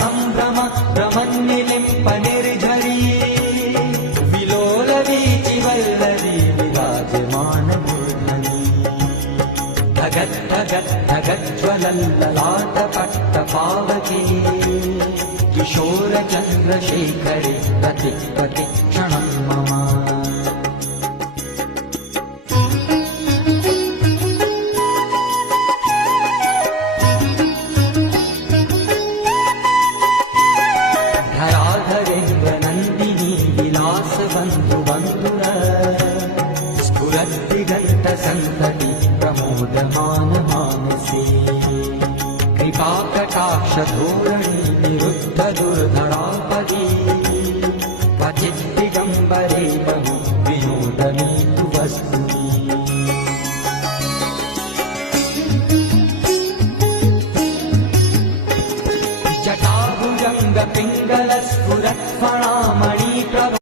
सम्भ्रम भ्रमन्निलिम्प निर्झरी विलोलवीचि वल्लरी विराजमान मूर्धनि धगत् धगत् धगज्ज्वलल्ललाट पट्टपावके किशोर चन्द्रशेखरे प्रति प्रतिक्षणं मम स्फुरद्दिगन्तसन्तति प्रमोदमान मानसे कृपाकटाक्षधोरणी निरुद्ध दुर्धरापदी क्वचित् दिगम्बरे बहु विनोदनी तु वस्तुनि जटाभुजङ्गपिङ्गलस्फुरत्फणा